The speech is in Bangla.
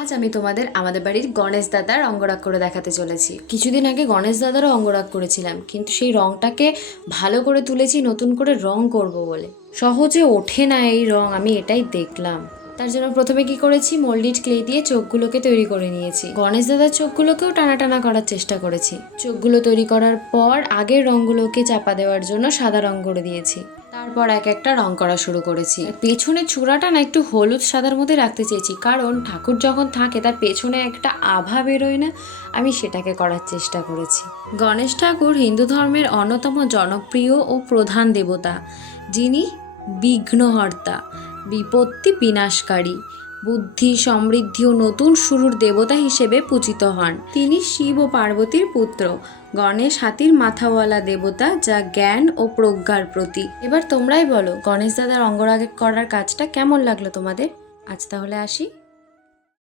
আজ আমি তোমাদের আমাদের বাড়ির গণেশ দাদার অঙ্গরাগ করে দেখাতে চলেছি। কিছুদিন আগে গণেশ দাদারও অঙ্গরাগ করেছিলাম, কিন্তু সেই রংটাকে ভালো করে তুলেছি নতুন করে রং করব বলে। সহজে ওঠে না এই রং, আমি এটাই দেখলাম। তার জন্য প্রথমে কি করেছি, মোল্ডিড ক্লে দিয়ে চোখগুলোকে তৈরি করে নিয়েছি। গণেশ দাদার চোখগুলোকেও টানা টানা করার চেষ্টা করেছি। চোখগুলো তৈরি করার পর আগের রঙগুলোকে চাপা দেওয়ার জন্য সাদা রং করে দিয়েছি। তারপর এক একটা রং করা শুরু করেছি। পেছনের চূড়াটা না একটু হলুদ সাদার মধ্যে রাখতে চেয়েছি, কারণ ঠাকুর যখন থাকে তার পেছনে একটা আভা বেরোয় না, আমি সেটাকে করার চেষ্টা করেছি। গণেশ ঠাকুর হিন্দু ধর্মের অন্যতম জনপ্রিয় ও প্রধান দেবতা, যিনি বিঘ্নহর্তা, বিপত্তি বিনাশকারী, বুদ্ধি, সমৃদ্ধি ও নতুন শুরুর দেবতা হিসেবে পূজিত হন। তিনি শিব ও পার্বতীর পুত্র। গণেশ হাতির মাথাওয়ালা দেবতা, যা জ্ঞান ও প্রজ্ঞার প্রতীক। এবার তোমরাই বলো, গণেশ দাদার অঙ্গরাগ করার কাজটা কেমন লাগলো তোমাদের? আজ তাহলে আসি।